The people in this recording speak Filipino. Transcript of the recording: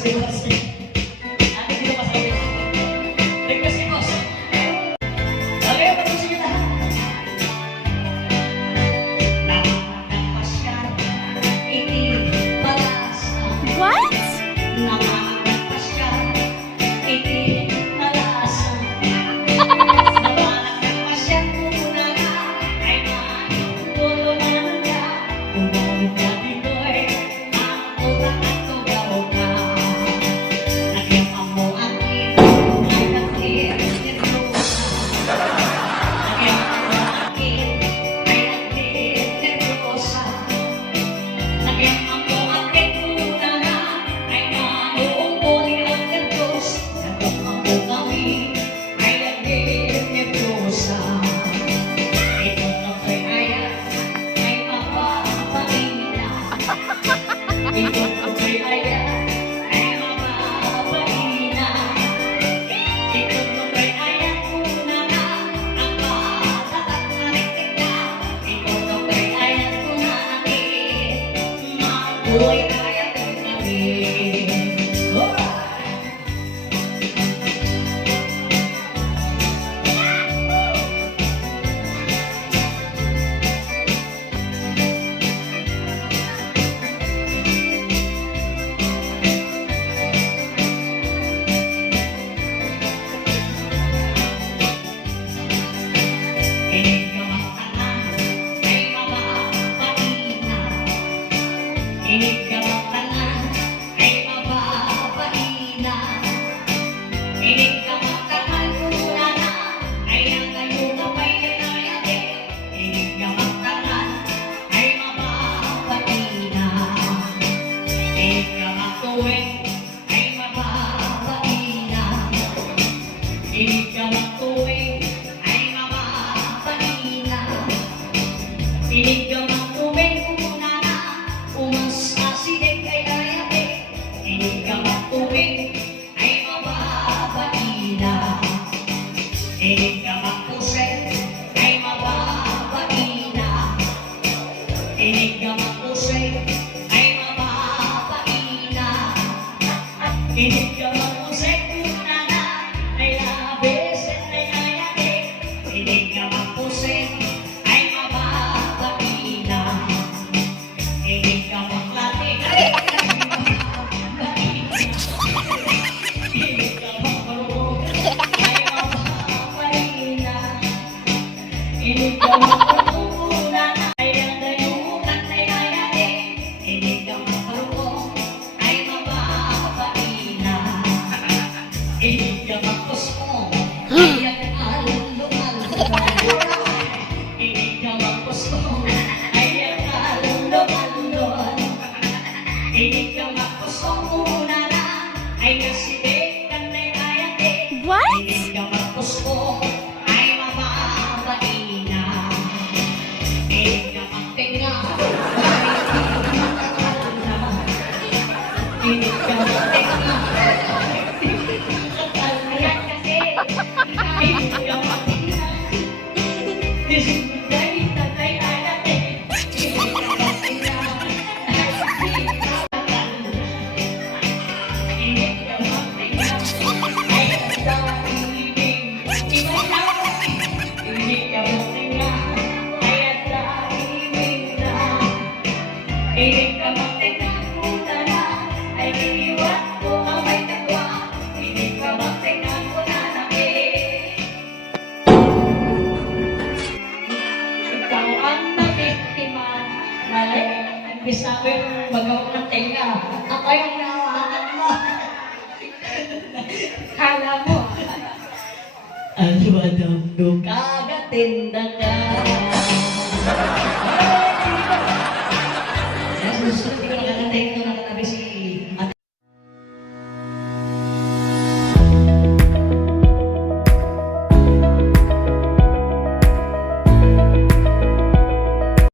si Boss. Ate, sino pa sabi? Request si Boss. Okay, pag-usig na. Nakakatang pasya, hindi palasa. What? Nakakatang pasya, hindi palasa. Nakakatang pasya, muna ka, ay matulungan ka. Tumawag ka dito'y, makuha at tugaw ka. Nagyaman mo ang ito, ay nagtineryosa. Nagyaman mo ang ito, ay nagtineryosa. Nagyaman mo ang ito na ay manuumpuni ang nervyos. Nagyaman mo kami, ay nagtineryosa. Ito na ko'y ayan, ay mapapalina. Ito na ko'y ayan, ay mapapalina. Ito na ko'y ayan, una na ang matatak na rektika. Ito na ko'y ayan, una natin, mabuhay kaya kong kami. Inig ka magtanan, ay mapapalina. Inig ka magtanan, ay mapapalina. Inig ka magtanan, una na, ay ang kayo kapay nanayate. Inig ka magtanan, ay mapapalina. Inig ka magtuwing, ay mapapalina. Inig ka magtuwing, ay mapapalina. Inig ka magtuwing, una na, umas asinig ay ayate. Inig ka magtuwing, ay mapapalina. Inig ka magpusay, ay mapapalina. Inig ka magpusay, ay mapapalina. Inig ka magpusay, una na, ay labis at ay ayate. Inig ka magpusay, ay mapapalina. Inig ka maglati, ay mapapalina. Inig ka magpulong, ay mapapalina. Inig ka magpulong, una na, ay ang dayukan ay ayate. Inig ka magpulong, ay mapapalina. Inig ka magpuspong, ay ang alulong-alulong. Inig ka magpuspong, ay ang alulong-alulong. Inig ka magpuspong, una na, ay nasilig ka na'y ayate. What? Inig ka magpuspong, ay mapapalina. Inig ka magtinga, ay mapapalina. Inig ka magtinga, ayan kasi, inig ka magtinga. Isinday, tatay, ayate. Inig ka magtinga, ay mapapalina. Inig ka magtinga, ay dahilin. Inig ka magtinga, ay dahilin na. Inig ka magtinga, una na, ay iiwan ko ang may katwa. Inig ka magtinga, una na Ikaw ang nabiktima, mali. Imbis namin magawa ng tenga, ako yung nawahan mo. Kala mo, alwadong kagatinda ka.